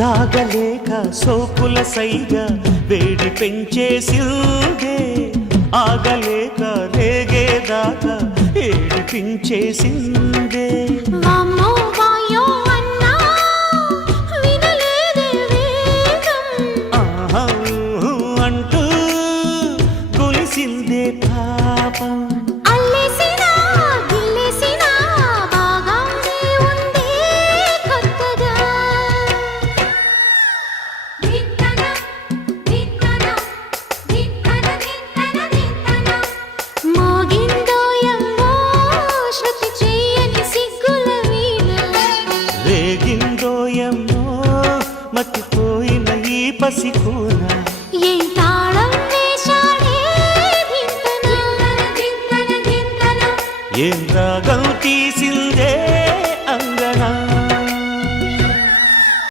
దాగలేక సోకుల సైగా వేడి పెంచేసిందే ఆగలేక రేగేదాకా ఏడిపించేసిందే వామ్మో వాయో అన్నా వినలేదే వేగం ఆహా అంటూ కొలిసిందే పాపం అల్లేసినా గిల్లేసినా బాగానే ఉందే కొత్తగా దిత్తన దిత్తన దిత్తన దిత్తన దిత్తన మోగిందోయమ్మో శృతి చెయ్యని సిగ్గుల వీణ రేగిందోయమ్మో మతిపోయిన ఈ పసికూన ఏం